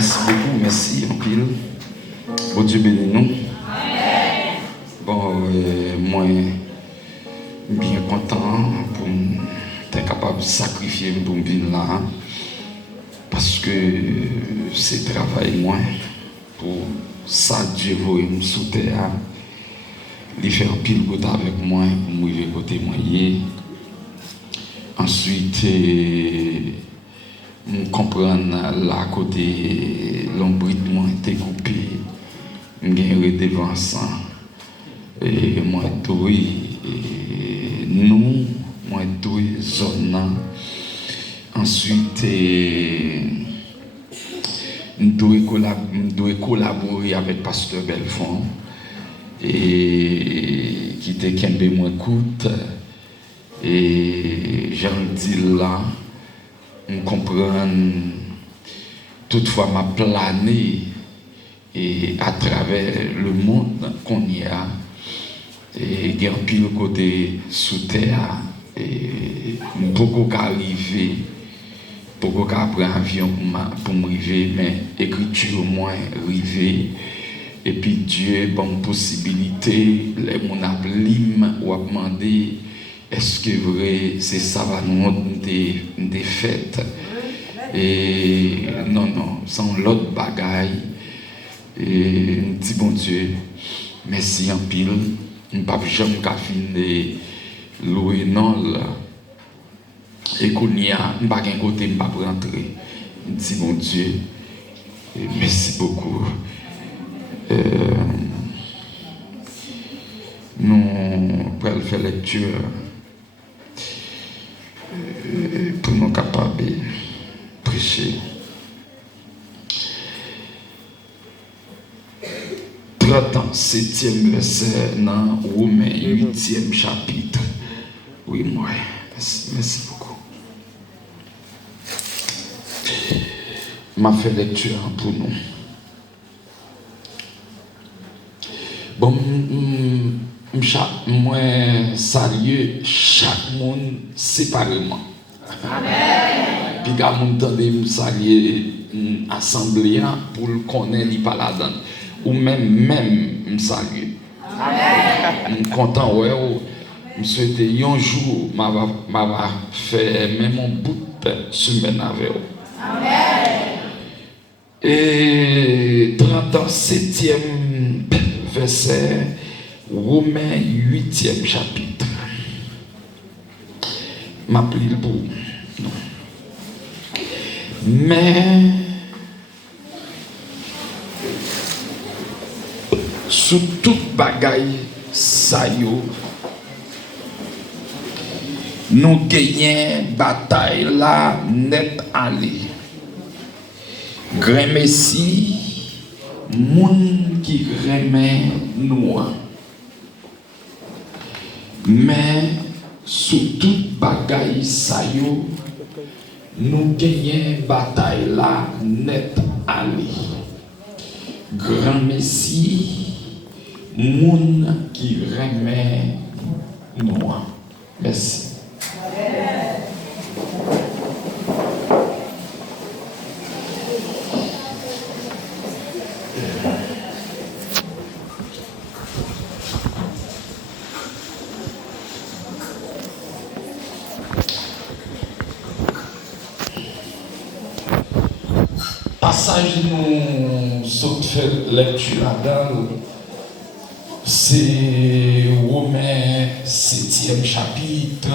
Merci beaucoup, merci en pile. Bon Dieu bénis nous. Bon, moi, bien content pour être capable de sacrifier pour me venir là. Parce que c'est travail moi. Pour ça, Dieu veut me sous terre. Il fait un pile côté avec moi pour me côté moyen. Ensuite, je comprends là côté l'ombre de moi était coupé. Je suis devant ça. Et moi, nous, moi, zone. Ensuite, nous devons collaborer avec Pasteur Belfond et qui était Kembe moi écoute. Et j'en dis là, on comprend toutefois ma planée et à travers le monde qu'on y a. Et il y a un pile côté sous terre et beaucoup qu'arriver, beaucoup qu'après avion pour m'arriver, mais écriture au moins arriver. Et puis Dieu, bonne possibilité, les mon ablim ou à demander est-ce que vrai c'est ça va nous des fêtes. Et non, sans l'autre bagaille. Et nous dit bon Dieu, merci en pile. Je ne peux jamais finir louer non là. Et qu'on y a, je ne peux pas côté, je ne peux pas rentrer. Je dis bon Dieu, merci beaucoup. Nous allons faire lecture pour nous capables de prêcher. 37e verset dans Romains 8e chapitre. Oui, moi. Merci beaucoup. Ma fait lecture pour nous. Bon, moi, saluer chaque monde séparément. Amen. Puis, quand on entend me saluer l'assemblée pour le connaître, il pas là-dedans. Ou même me saluer. Amen. Je suis content, ouais. Je souhaite un jour, je faire même un bout de semaine avec vous. Amen. Et 37e verset, Romains 8e chapitre. M'appelle le bout. Non. Mais sous toute bagaille, ça y est, nous gagnons bataille là, net aller. Grand Messie, moun qui remet nous. Mais sous toute bagaille, ça y est, nous gagnons bataille là, net aller. Grand Messie, moun qui remet nous. Merci. Passage nous sommes fait lecture là-dedans, c'est Romains 7e chapitre,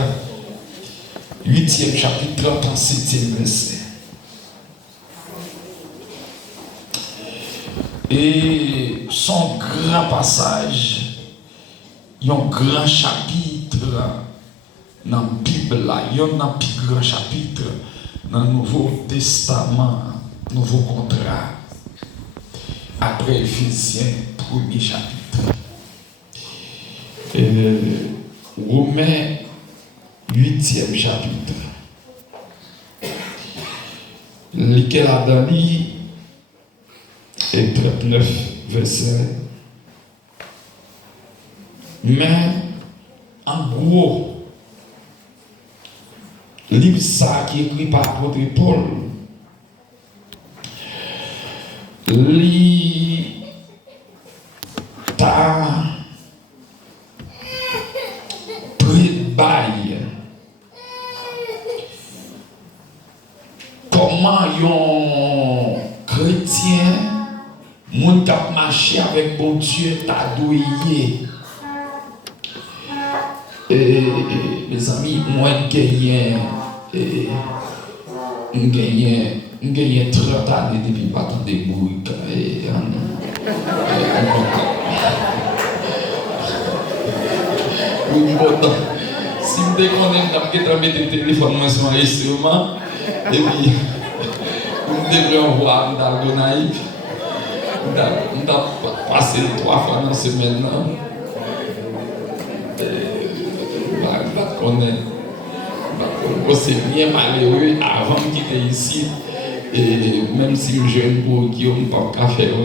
8e chapitre, 37e verset. Et son grand passage, il y a un grand chapitre dans la Bible, il y a un plus grand chapitre dans le Nouveau Testament. Nouveau contrat après Éphésiens 1er chapitre. Romains 8e chapitre. Lequel a donné et 39 versets. Mais en gros, livre ça qui est écrit par l'apôtre Paul. li ta prébaille comment yon chrétien moun tap marché avec bon Dieu t'a douillé. Mes amis, moi gagné 30 années depuis pas tant de bruit. Si je déconne, je vais téléphone sur enregistrement et puis je devrais envoyer dans le naïf. On a passé 3 fois dans la semaine. C'est bien malheureux avant de quitter ici. Et même si je jeune pour Guillaume, pas faire.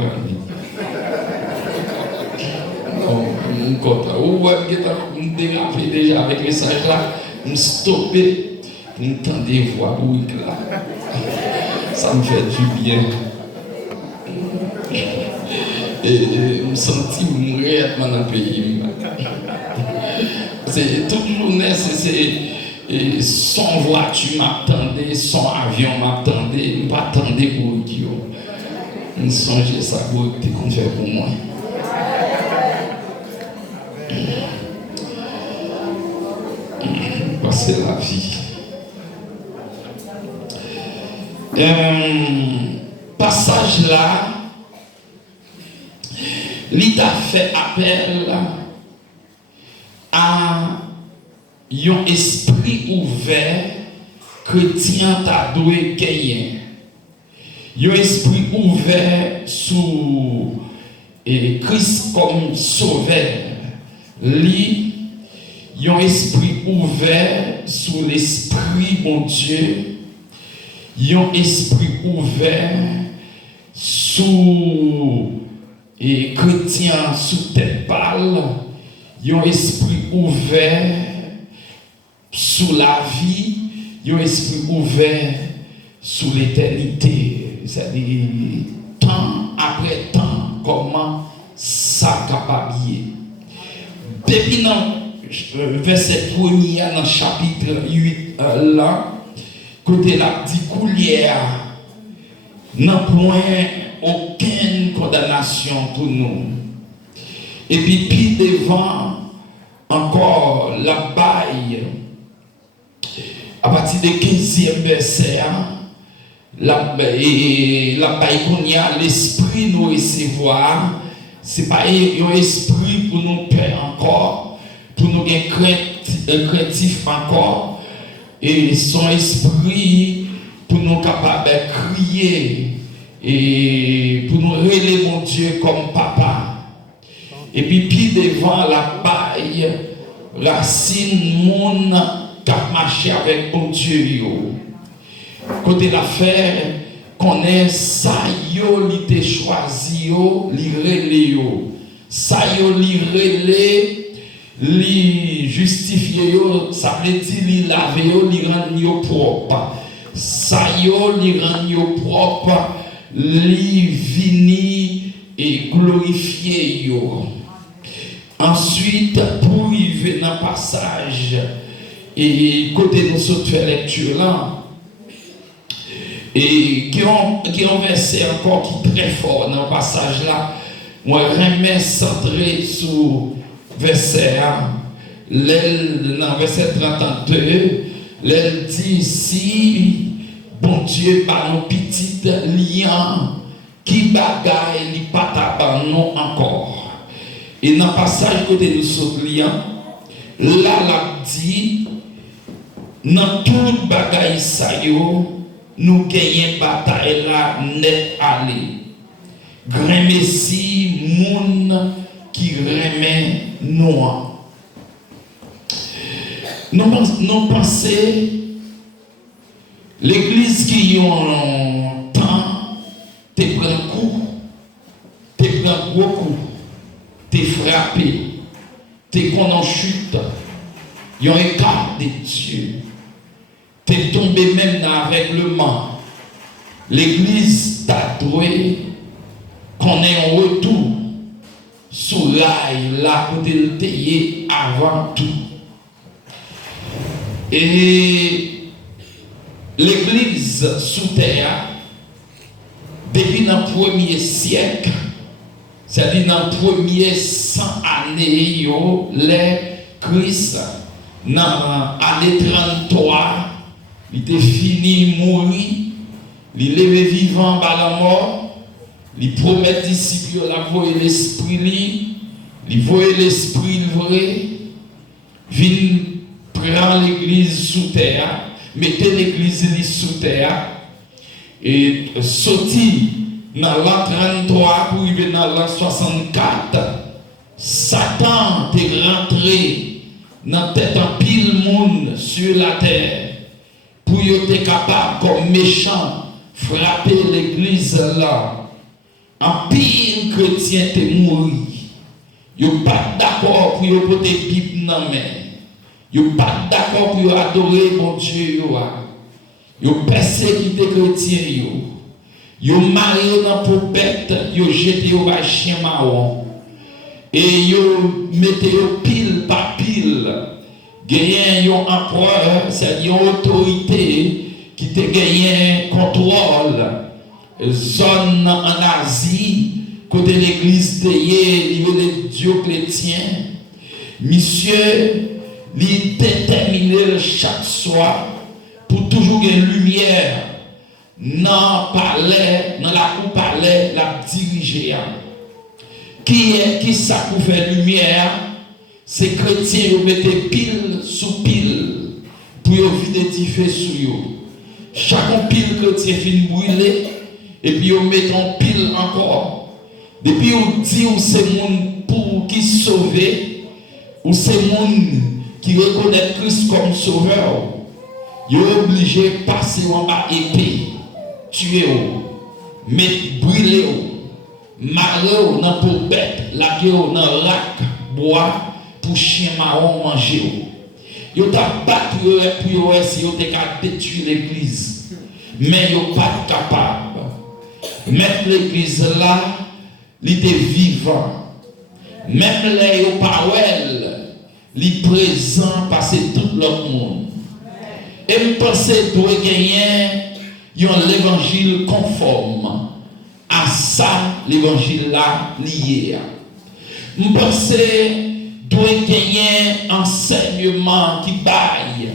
Non, je suis content. Je me dérapé déjà avec le message là. Je me stoppé pour entendre des voix là. Ça me fait du bien. Et je me sens mourir dans le pays. C'est toute journée, c'est son voiture m'attendait, son avion m'attendait, je m'attendais pour Guillaume. Je songeais ça pour que tu fait pour moi. C'est la vie. Passage là, l'État fait appel à un esprit ouvert chrétien t'a doué gagner. Un esprit ouvert sous Christ comme sauveur. Un esprit ouvert sous l'esprit bon Dieu. Un esprit ouvert sous et chrétien sous tête pâle. Un esprit ouvert sous la vie, un esprit ouvert sous l'éternité. C'est-à-dire, temps après temps, comment ça capable. Depuis le verset 1er dans le chapitre 8, là, côté la dit coulière, n'a point aucune condamnation pour nous. Et puis devant, encore la baille, à partir du 15e verset, la baille qu'on y a, l'esprit nous recevoir, c'est pas un esprit pour nous perdre encore, pour nous être craintifs encore, et son esprit pour nous capables de crier, et pour nous relever mon Dieu comme papa. Et puis devant la baille, racine moun cap marcher avec bon Dieu. Côté l'affaire, connaît ça yo li te choisi yo, li relé yo. Ça yo li relé, li justifié yo, ça veut dire li lavé yo, li rend yo propre. Ça yo li rend yo propre, li vini et glorifié yo. Ensuite, pour arriver dans le passage, et côté nous autres faire lecture là, et qui ont versé encore qui est très fort dans le passage là, moi j'aime centrer sur verset 1, dans verset 32, elle dit si bon Dieu par nos petites liens qui bagaille li pas taban non encore. Et dans le passage côté nous sommes liens, là la dit dans toute bagaille ça yo nous gagnons bataille là net aller. Grand messie moun qui remet nous. Nous pensons l'église qui ont temps te prend coup, te prend gros coup, te frappé, te qu'on en chute, yon écart de Dieu, te tombé même dans avec le mort. L'église t'a doué qu'on ait un retour sous l'ail, là où il était avant tout. Et l'église sous terre, depuis le premier siècle, c'est-à-dire dans le premier 100 années, les Christ, dans l'année 33, il était fini, mourir, il est levé vivant par la mort, il promet disciples la voie l'esprit, il voit l'esprit vrai, vient prendre l'église sous terre, mettez l'église sous terre, et sorti dans l'an 33 pour arriver dans l'an 64, Satan est rentré dans la tête en pile monde sur la terre pour être capable comme méchant frapper l'église là. En pile chrétien est mort. Ils ne sont pas d'accord pour y porter Bible dans la main. Ils ne sont pas d'accord pour adorer mon Dieu. Ils ont persécuté les chrétiens. Ils ont marié dans la poupette. Ils ont jeté au chien marron. Et ils ont mis pile par pile. Gagné un empereur, c'est-à-dire une autorité qui a gagné contrôle. Zone en Asie, côté l'église de niveau de Dioclétien. Monsieur, il déterminé chaque soir pour toujours une lumière dans palais, dans la cour palais, la diriger. Qui ça pour faire lumière? C'est chrétiens qui mettent pile sous pile pour vider du feu sur eux. Chaque pile chrétien finit brûler et puis ils mettent en pile encore. Depuis on dit où c'est monde pour qui sauver, ou c'est monde qui reconnaît Christ comme sauveur. Ils sont obligés de passer en bas épée, tuer, mettre brûler, marrer dans pour bête, laguer dans lac, bois, pour chien marron manger. Ils ont battu pour essayer de détruire l'église. Mais ils n'ont pas capable. Mettre l'église là, il était vivant. Même les paroles, il est présent parce que tout le monde. Et je pense que doit gagner l'évangile conforme à ça, l'évangile là lié. Je pense que doit gagner enseignement qui baille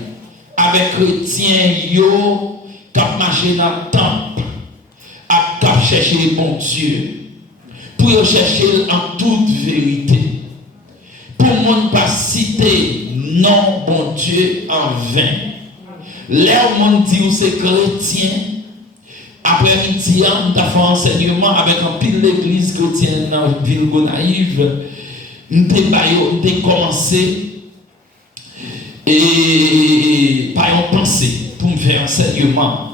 avec chrétiens yo qui marché dans le temple, qui chercher le bon Dieu, pour chercher en toute vérité. Pour ne pas citer non bon Dieu en vain. Là où on dit que c'est chrétien, après-midi, on a fait un enseignement avec un pile d'église chrétienne dans la ville Gonaïve. On a commencé et par une pensée pour me faire un enseignement.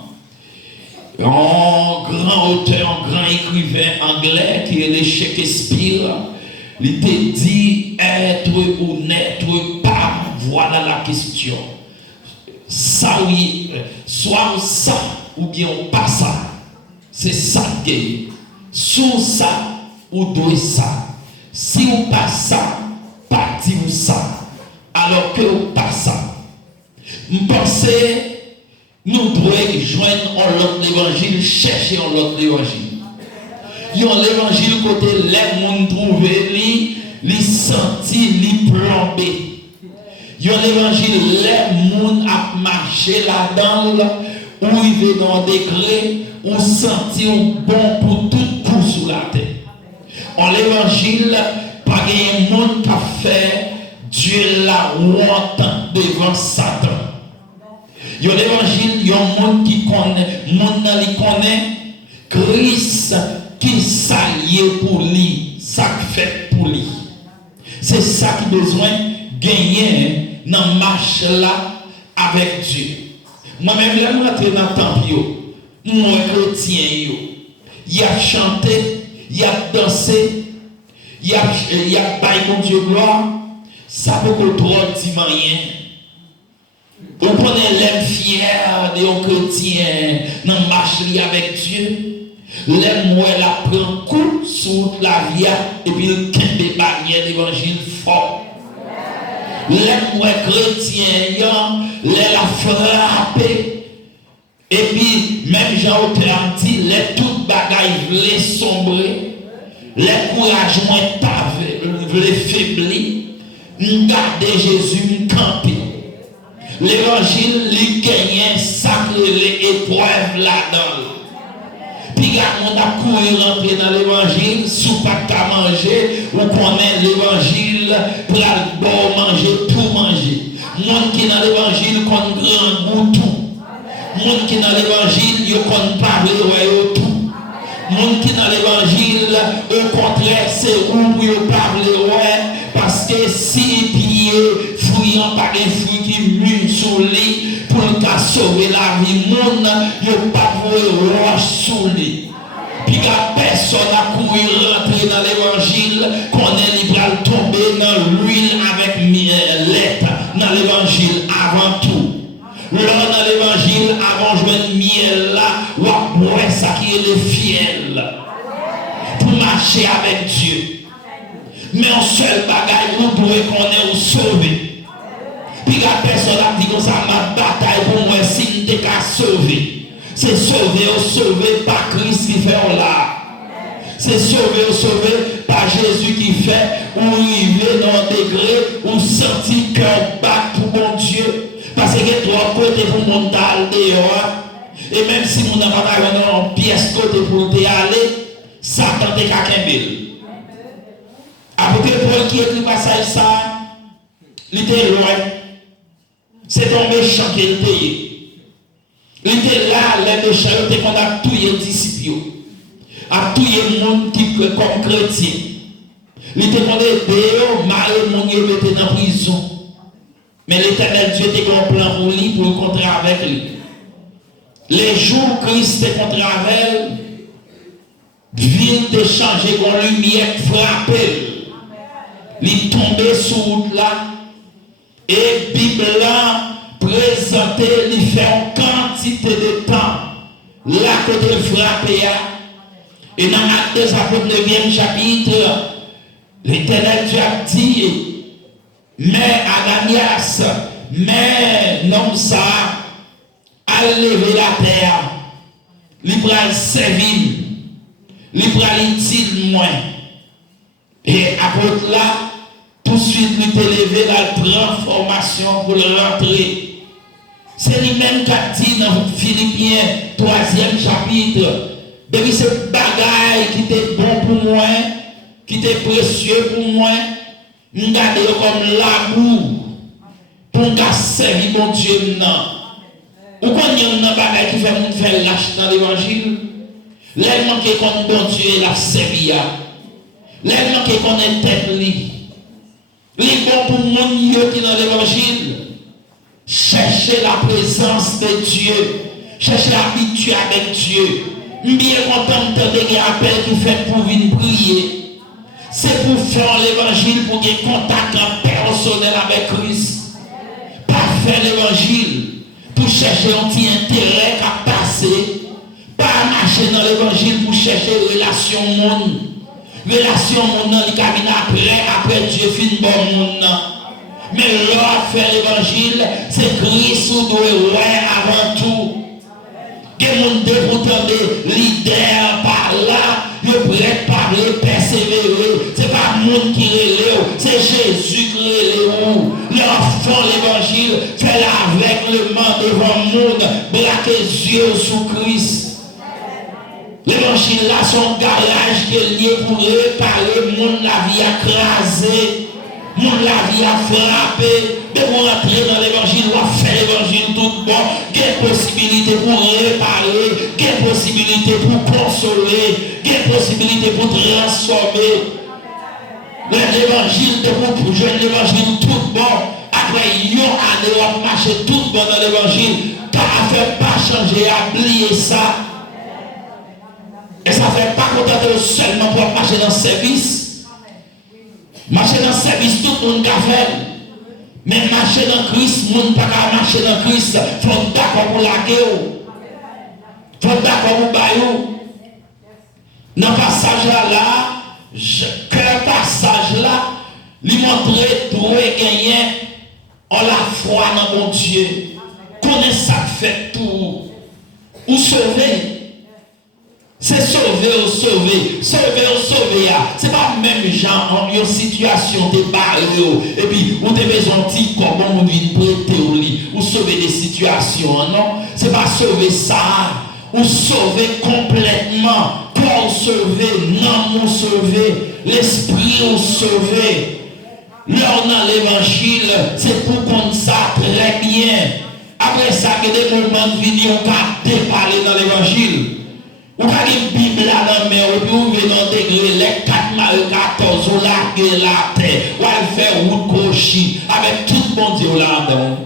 Un grand auteur, un grand écrivain anglais qui est Shakespeare, il t'a dit être ou n'être pas, voilà la question. Ça oui, soit ça ou bien pas ça. C'est ça qui est. Sous ça ou doit ça. Si on pas ça, pas dire ça. Alors que on pas ça. Je pense nous devons joindre en l'autre évangile, chercher en l'autre évangile. Il y a l'évangile côté les monde trouvé, les senti, les plombé. Il y a l'évangile les monde a marché là-dedans, où il est dans des degré, où senti bon pour tout pour sous la terre. En l'évangile, pas un monde qui a fait Dieu la honte devant Satan. Il y a l'évangile, il y a un monde qui connaît, monde qui connaît Christ qui s'allie pour lui, ça fait pour lui. C'est ça qui a besoin de gagner dans la marche là avec Dieu. Moi-même, je suis rentré dans le temple, moi, chrétien, il a chanté, il a dansé, il a baillé mon Dieu gloire, ça peut que trop dit rien. On connaît l'être fier de un chrétien dans la marche avec Dieu. Les mots la prend coup sur la vie et puis il quitte des barrières d'évangile fort. Les mots chrétiens, les la frappé. Et puis, même Jean-Auteur dit, les toutes bagailles les sombrer, les courage moins les faiblir, nous garder Jésus camper. L'évangile, lui gagne sacré les épreuves là-dedans. Puis, on a couru rentrer dans l'évangile, sous pas qu'à manger, on connaît l'évangile, pour aller manger, tout manger. Monde qui dans l'évangile, qu'on grand goût tout. Monde qui dans l'évangile, ils ne connaissent pas le tout. Monde qui dans l'évangile, au contraire, c'est où ils parlent parce que si pieds fouillant par des fruits qui mûrent sur lui pour sauver la vie, monde, ils ne pas roche sur lui. Puis la personne a couru rentrer dans l'évangile, qu'on est libre de tomber dans l'huile avec lettre dans l'évangile avant tout. Là, dans l'évangile, avant de jouer le miel là, ou à boire ça qui est le fiel. Pour marcher avec Dieu. Mais en seul bagage, vous pouvez qu'on est sauvé. Puis la personne a dit comme ça, ma bataille pour moi, si je n'étais qu'à sauver. C'est sauvé par Christ qui fait là. C'est sauvé par Jésus qui fait, ou arriver dans un degré, ou sentir cœur bat pour mon Dieu. Parce que trois côtés pour monter dehors, et même si mon n'a pas en pièce côté pour te aller, Satan te kakembel. Après Paul qui écrit passage ça, il était loin. C'est ton méchant qui était. Il était là, les méchants, il était qu'on a tué les disciples, a tué le monde qui comme chrétien. Il était qu'on a dehors, marié, mon Dieu, était dans la prison. Mais l'Éternel Dieu était un plan pour lui, pour le contrer avec lui. Les jours Christ était contre avec, ville de changer con lumière frappée. Il tombait sur route là. Et Bible là, présentait, il fait une quantité de temps. Là, côté frappé. Et dans Actes des Apôtres 9e chapitre, l'Éternel Dieu a dit, mais Ananias, mais non ça, a lever la terre, il va servir, il va utile moins. Et apôtre là, tout de suite, il a levé la transformation pour le rentrer. C'est lui-même qui a dit dans Philippiens 3e chapitre, depuis ce bagaille qui était bon pour moi, qui était précieux pour moi, je garde comme l'amour pour nous servir mon Dieu maintenant. Ou quand il y a un bagage qui fait nous faire lâcher dans l'évangile, l'aimant qui comme bon Dieu la servir. L'aimant qui connaît tête li. Les bons pour mon Dieu qui dans l'évangile. Chercher la présence de Dieu. Chercher l'habitude avec Dieu. Bien content de des appels qui fait pour venir prier. C'est pour faire l'évangile, pour qu'il y ait contact personnel avec Christ. Pas faire l'évangile, pour chercher un petit intérêt à passer. Pas marcher dans l'évangile pour chercher relation monde. Relation monde, il camine après Dieu fin bon monde. Mais là, faire l'évangile, c'est Christ ou doit avant tout. Que mon déroutant de leader par là, je pourrais parler, persévérer. Ce n'est pas le monde qui relève, c'est Jésus qui relève. L'enfant, l'évangile, fait l'aveuglement devant le monde, braquer les yeux sous Christ. L'évangile là, son garage qui est lié pour réparer le monde, la vie écrasée, le monde, la vie a frappé. De vous rentrer dans l'évangile, ou faire l'évangile tout bon, quelle possibilité pour réparer, quelle possibilité pour consoler, quelle possibilité pour transformer. L'évangile, de vous jouer l'évangile tout bon, après yon année, on marche tout bon dans l'évangile, car ne fait pas changer, oublier ça. Et ça ne fait pas contenter seulement pour marcher dans le service. Marcher dans le service, tout le monde a fait. Mais marcher dans Christ, le monde ne peut pas marcher dans Christ. Il faut d'accord pour la guerre. Il faut d'accord pour bailler. Dans le passage là, que passage là, lui montrer tout et gagner en la foi dans mon Dieu. Connaît ça fait tout. Ou sauver. C'est sauver ou sauver. Sauver ou sauver. C'est pas même genre en une situation de barreau. Et puis, ou des maisons qui comment on vient prêter au lit. Ou sauver des situations. Non. C'est pas sauver ça. Ou sauver complètement. Corps sauver. Non, mon sauver. L'esprit ou sauver. Lors dans l'évangile, c'est pour qu'on ça très bien. Après ça, que des moments de vie, on peut parler dans l'évangile. Ou pas une Bible là dans mais et puis vous venez intégrer les 4 Marie 14 ou là la terre. Ou elle fait route cochine avec tout le bon Dieu là dedans.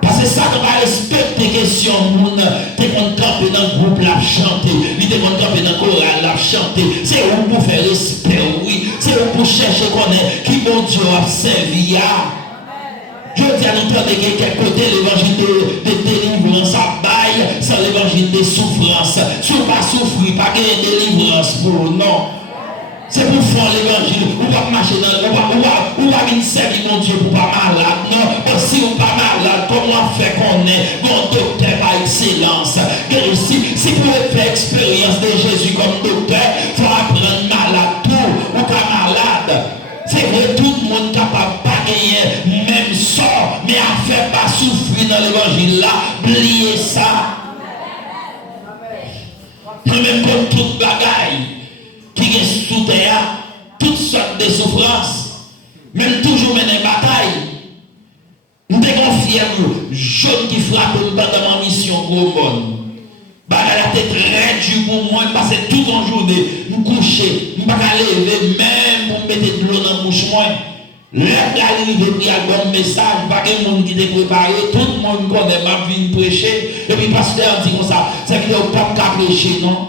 Parce que ça ne va respecter les questions. Tu es camper dans le groupe là chanter. Tu es camper dans le choral là chanter. C'est où pour faire respect, oui. C'est où pour chercher connaître qui bon Dieu a servi. Je dis à nous de quel côté l'évangile de délivrance à bail, c'est l'évangile de souffrance. Si on pas souffrir, pas gagner délivrance pour non. C'est pour faire l'évangile. On va marcher dans le. On va venir servir mon Dieu pour pas malade. Non, parce que si on pas malade, comment faire qu'on est bon docteur par excellence? Si vous voulez faire expérience de Jésus comme docteur, il faut apprendre malade tout ou pas malade. C'est vrai, tout le monde capable de pas gagner même sort, mais à faire pas souffrir dans l'évangile là, oubliez ça. Même comme toute bagaille qui est sous terre, toutes sortes de souffrances, même toujours mener bataille. Nous avons fièvre jaune qui frappe pendant ma mission gros monde. La tête très dure pour moi, passer toute la journée, nous coucher, nous ne pas lever, même pour mettre de l'eau dans la bouche. L'heure d'arriver, il y a un bon message, pas de monde qui est préparé, tout le monde connaît ma vie prêcher, et puis le pasteur dit comme ça, c'est qu'il n'y a pas de prêcher, non?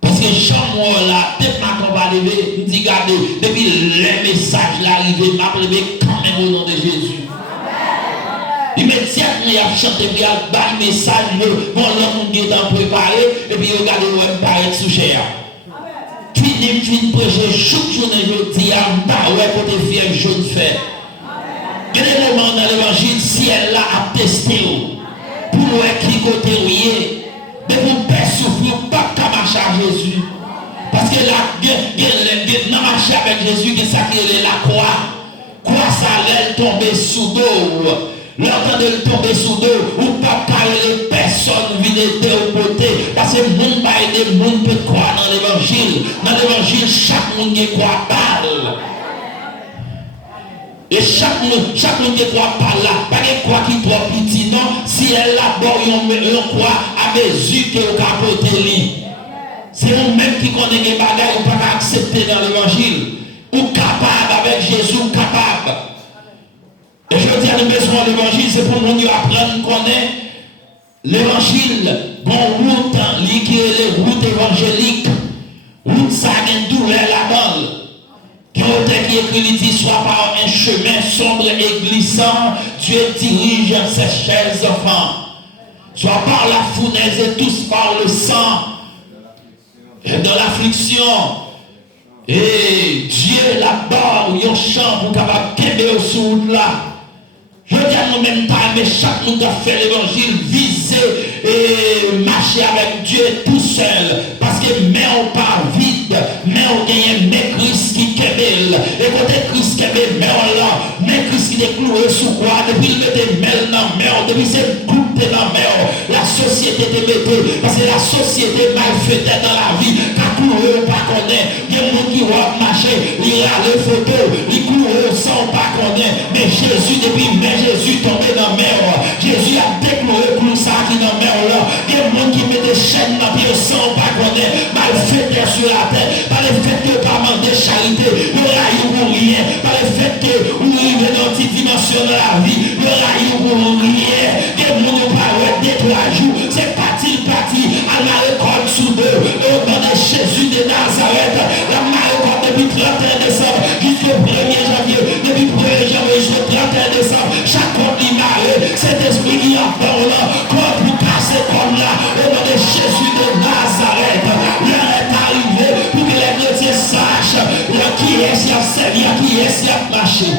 Parce que Jean-Moi là, peut-être ma qu'on va lever, il dit, regardez, depuis le message là arrivé, m'a levé quand même au nom de Jésus. Immédiatement, il a chanté, il a bas le message, bon, l'homme qui est préparé, et puis regardez, il va paraître sous chair. Fin prêcher, chaque journée, je dis, ouais, pour te faire jaune fait. Il y a des moments dans l'évangile, si elle l'a attesté, pour qui côté oui, mais pour ne pas souffrir, pas qu'à marcher à Jésus. Parce que là, dans marcher avec Jésus, qui s'appelle la croix. Croix, ça allait tomber sous l'eau. L'entend de tomber sous deux, ou pas parler les personnes viennent de côté. Parce que le monde va aider, le monde peut croire dans l'évangile. Dans l'évangile, chaque monde qui croit parle. Et chaque monde qui croit parle là. Pas de croix qui trop petit, non. Si elle aborde, on croit à mesure que vous capotez lui. C'est vous-même qui connaissez les bagages, vous ne pouvez pas accepter dans l'évangile. Ou capable avec Jésus, ou capable. Et je dis à nous besoin de l'évangile, c'est pour nous apprendre à connaître l'évangile, bon route, qui est les routes évangéliques, route ça a une douleur là-dedans. Qui écrit, dit, soit par un chemin sombre et glissant, Dieu dirige ses chers enfants. Soit par la fournaise et tous par le sang, et dans l'affliction. Et Dieu là-bas, où il y a un champ pour capable de tomber au sous là. Je dis à nous-mêmes pas, mais chaque monde a fait l'évangile, viser et marcher avec Dieu tout seul. Parce que mais on part vite, mais on gagne, mais Christ qui kebel. Et quand Christ kebel, mais on l'a, mais Christ qui est cloué sous quoi, depuis il mettait mel dans mer, depuis c'est coupé dans mer, la société te mettait, parce que la société mal faite dans la vie, qu'à cloué ou pas connaît, il y a des gens qui vont marcher, il y a les photos, ils cloué au sang ou pas connaît, mais Jésus depuis Jésus tombé dans la mer. Jésus a déclaré pour ça qui dans la mer là. Il y a des gens qui mettent des chaînes dans le sang, pas connaître, mal fait sur la terre, par le fait que pas demander charité, le rail pour rien, par le fait que vous vivez dans une dimension de la vie, le rail pour rien. Il y a des gens qui parlent des 3 jours, c'est parti, à la récolte sous deux, au nom de Jésus de Nazareth, la récolte depuis 31 décembre jusqu'au 1er janvier, depuis 1er janvier jusqu'au 31 décembre. Chaque homme qui marre, cet esprit qui a peur là, comme pour casser comme là, au nom de Jésus de Nazareth. a qui est a marché.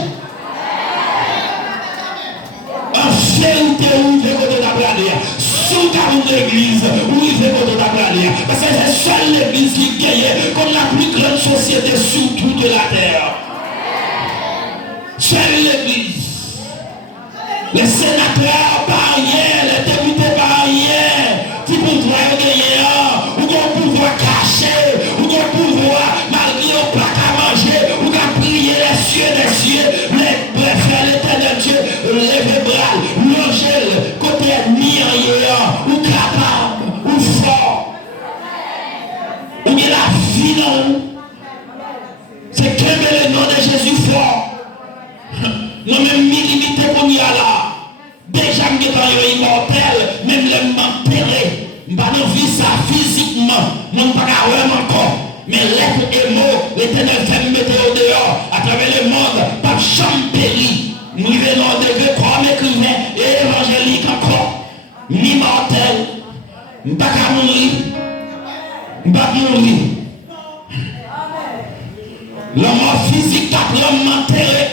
En vérité, où il fait côté d'Abraham, sous carreau de l'église, où il fait côté d'Abraham. Parce que c'est seule l'église qui gagne comme la plus grande société sur toute la terre. Seule l'église. Les sénateurs par rien, les députés par rien, qui pouvoir gagner, ou qu'on pouvoir cacher, ou qu'on pouvoir, malgré au pas qu'à manger, ou qu'à prier les cieux des cieux, les faire l'éternel Dieu, lever bras, longer, côté ennemi en hier, ou capable, ou fort, ou bien la vie non. C'est que le nom de Jésus fort. Moi-même, limité qu'on y a là. Déjà, je suis immortel, même les m'enterrer. Je n'ai pas envie ça physiquement. Je n'ai pas vraiment encore. Mais l'être et mots, l'éternel fait me mettre au dehors, à travers le monde, par chambre péri. Nous venons de degré comme écrivain et évangélique encore. Immortel. Je ne vais pas mourir. Je ne vais pas mourir. La mort physique a pris m'enterrer.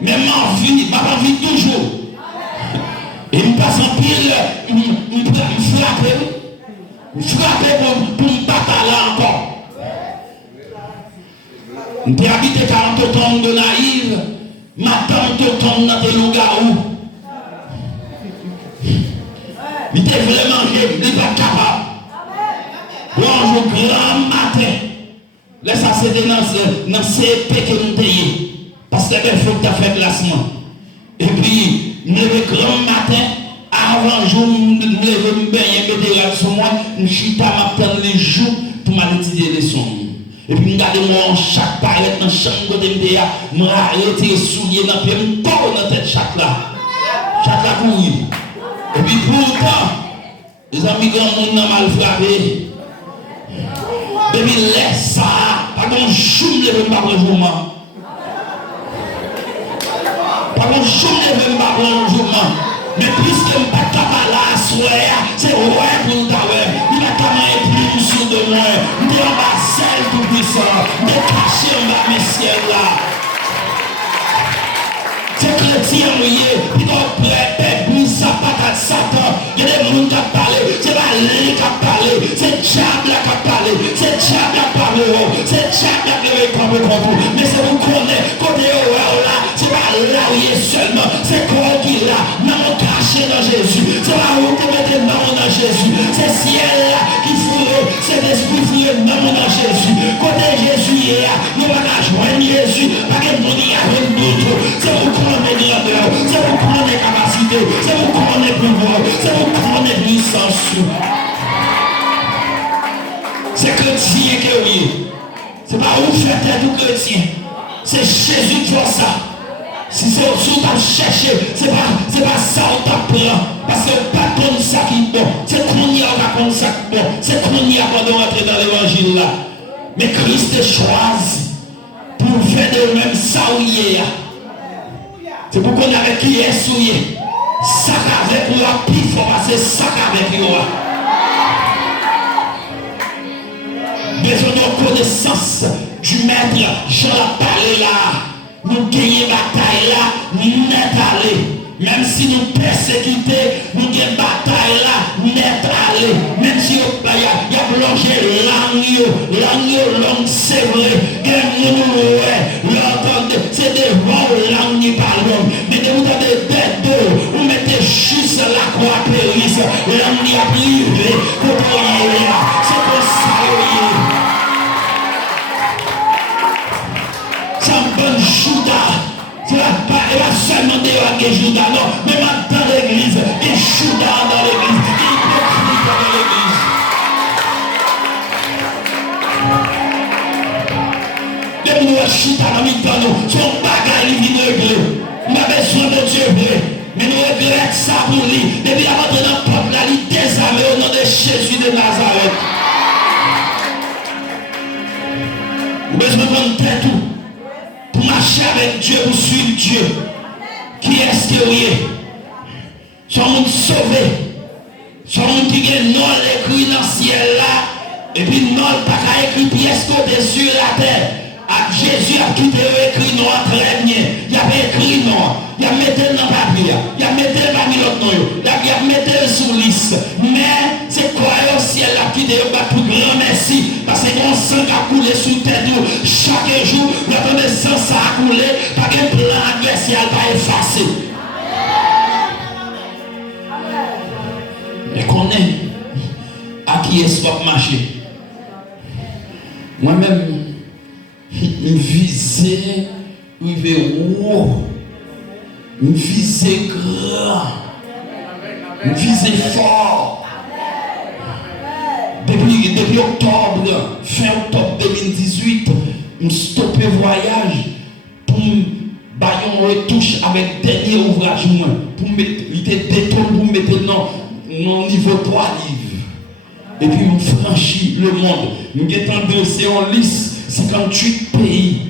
Mais ma vie toujours. Et je passe en pile, je frapper pour me battre là encore. Je peux habiter 40 ans de naïve, ma tante tombe dans des loups-garous. Il était vraiment il n'est pas capable. Un jour grand matin, là ça c'était dans ces paix que nous payons. Parce que il faut que tu aies fait classement. Et puis, je me lève grand matin, avant jour, je me lève, me baigner, me mettre sur moi, je suis à m'attendre les jours pour m'étudier les leçons. Et puis, je garde moi chaque palette dans chaque côté de je me arrête les souliers dans le pied, je me porte dans la tête chaque là. Chaque là courir. Et puis, pourtant, les amis grand monde ont mal frappé. Et puis, laisse ça, pas qu'on joue le même par le jour. Par contre, je ne veux pas prendre un jour. Mais puisque je ne suis pas capable à c'est ouais pour ta ouais. Il n'a pas plus sur de moi. Il est en bas celle tout puissant. Il est caché en bas mes ciels là. C'est chrétien, il doit prêter, puis ça patate Satan. Il y a des gens qui parlent, c'est pas lui qui parle, c'est le diable qui parle, c'est le diable qui parle, c'est le diable qui parle contre vous. Mais c'est vous connaissez, côté là, c'est pas là où il est seulement, c'est quoi qui est là, non caché dans Jésus. C'est là où tu mets des noms dans Jésus. C'est ciel là qui fourre, c'est l'esprit fourré, non dans Jésus. Côté Jésus, il y a, nous allons joindre Jésus, pas que nous y avons d'autres. C'est vous connaissez grandeur, c'est vous connaissez capacité, c'est vous connaissez pouvoir, c'est vous connaissez puissance. C'est chrétien que oui. C'est pas où faire tête ou chrétien. C'est Jésus qui fait ça. Si c'est au-dessus de chercher, c'est pas ça qu'on t'apprend. Parce que pas comme ça qui est bon. C'est qu'on y a comme ça qui est bon. C'est qu'on y a quand on rentre dans l'évangile là. Mais Christ est choisi pour faire de même ça où il est. C'est pour qu'on avait qui est souillé. Sac avec ou la pif, il faut passer sac avec lui. Besoin de connaissance du maître. Je l'ai parlé là. Nous gagnons bataille là, nous net aller. Même si nous persécutés, nous gagnons bataille là, net aller. Même si il y a plongé langue, c'est vrai. C'est des langues qui parlent. Mais vous avez des deux, vous mettez juste la croix périsse, langue a privé, c'est pour ça. C'est un bon Judas. C'est pas seulement des Judas, non. Mais maintenant dans l'église, il y a Judas dans l'église, il y a hypocrite dans l'église. Les nous Judas dans le son bagage il vient régler. On a besoin de Dieu vrai. Mais nous regrettons ça pour lui. Depuis avant de notre peuple, là, il désarmé au nom de Jésus de Nazareth. Vous avez besoin de prendre tête tout. Pour marcher avec Dieu, pour suivre Dieu. Qui est-ce que vous êtes? Son monde sauvé. Son monde qui est non écrit dans le ciel là. Et puis non, pas qu'à écrit pièce côté sur la terre. À Jésus a quitté écrit non très bien. Il a écrit non. Il a mis dans le papier. Il a mis parmi l'autre nom. Il a mis sur liste. Mais c'est quoi au ciel a quitté pour grand merci. Parce que mon sang a coulé sous tête chaque jour. Notre sang ça a coulé. Pas de plan adversaire pas effacé. Mais qu'on est à qui est-ce qu'on marcher. Moi-même, je visais, je visais grand, je visais fort. Depuis octobre, fin octobre 2018, je stoppé voyage pour me retouche avec dernier ouvrage pour me mettre dans niveau 3 livres. Et puis on franchit le monde. Nous avons dossier en liste 58 pays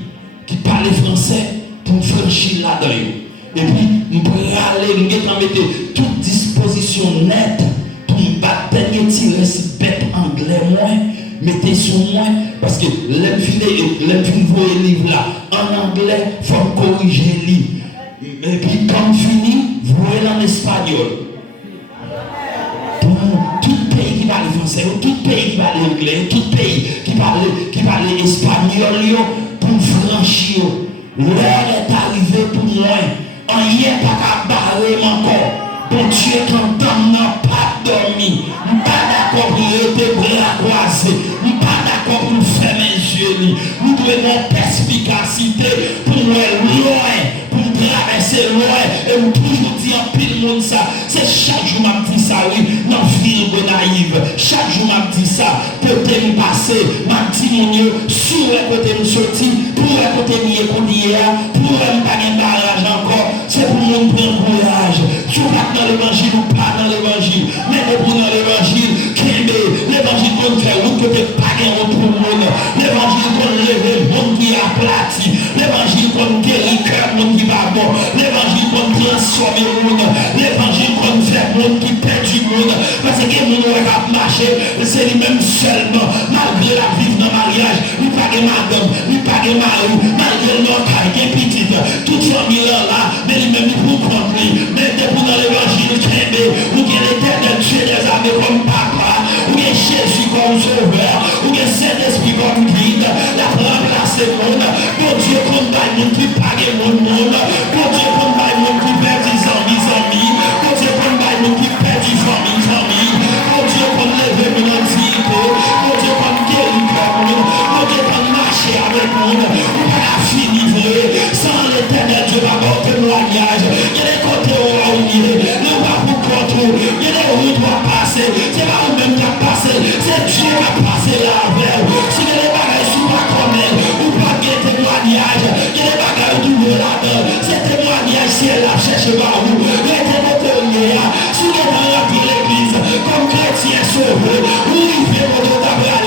qui parlent français pour franchir là-dedans. Et puis nous allons mettre toute disposition nette pour nous battre dernier tirer si bête anglais moins. Mettez sur moi parce que l'enfin voit le livre là en anglais, il faut corriger le livre. Et puis quand fini, vous voyez en espagnol. Tout pays qui parle français, tout pays qui parle anglais, tout pays qui parle espagnol, pour franchir. L'heure est arrivée pour moi. On n'y est pas qu'à barrer encore. Bon Dieu, quand on n'a pas dormi, je ne suis pas d'accord pour tes bras croisés, je ne suis pas d'accord pour faire mes yeux. Nous devons avoir perspicacité pour loin, pour traverser loin. Et vous toujours dire en pile monde ça. C'est chaque jour m'a dit ça, oui, dans ville naïve. Chaque jour m'a dit ça. Peut-être me passer, m'a dit mon Dieu, sur le côté me sortir, pour le côté me écouter, pour ne pas gagner barrage encore. C'est pour nous prendre courage. Dans l'évangile ou pas dans l'évangile, mais pour dans l'évangile, l'évangile qu'on fait, ou que tu pas gagné pour le monde, l'évangile qu'on lève le monde qui a aplati, l'évangile qu'on guérit le cœur, le monde qui va bon, l'évangile qu'on transforme le monde, l'évangile qu'on fait le monde qui perd du monde, parce que le monde va marcher, c'est lui-même seulement, malgré la vie dans le mariage, lui pas de madame, lui pas de mari, malgré notre taille, petite, toute famille là, mais lui-même pour contre lui, mais pour dans l'évangile. Ou bien l'éternel Dieu des armées comme papa, ou bien Jésus comme sauveur, ou bien Saint-Esprit comme guide, la remplace le monde. Bon Dieu combat le monde qui pague le monde. Bon Dieu combat le monde qui perd des amis. Bon Dieu combat le monde qui perd des famille. Bon Dieu comme lever mon antique. Bon Dieu comme guérir le monde. Bon Dieu comme marcher avec le monde. On va la finir sans l'éternel Dieu va avoir témoignage. Il y a des côtés où on est. Il y a des routes qui vont passer, c'est pas vous-même qui a passé, c'est Dieu qui a passé là avec vous. Si les bagages sont pas comme elle, ou pas de témoignage, il y a des bagages qui vont là-dedans, ces témoignages, si elle a cherché par vous, il y a des motoriers, si vous êtes dans l'église, comme chrétien sauvé, ou il fait votre tabac,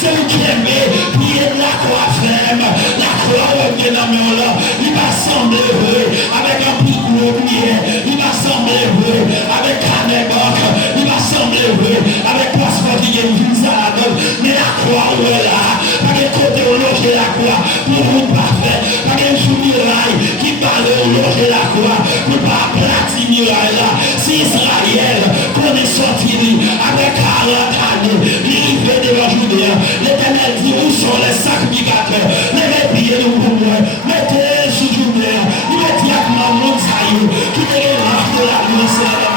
c'est vous qui aimez, puis il y a de la croix ferme, la croix revient dans mon là, il va sembler heureux, avec un petit gros pied, il va sembler heureux, avec il va sembler heureux avec passeport qui est une visa à la donne, mais la croix où est là, pas de côté où loger la croix pour vous parfait, pas de soumirail qui parle où loger la croix pour pas platiner là. Si Israël connaît sorti avec 40 années, il fait de la journée, l'éternel dit où sont les sacrificateurs, les repliés de vous, mettez sous journée, il va dire à ma montagne qui est l'âge de la lumière.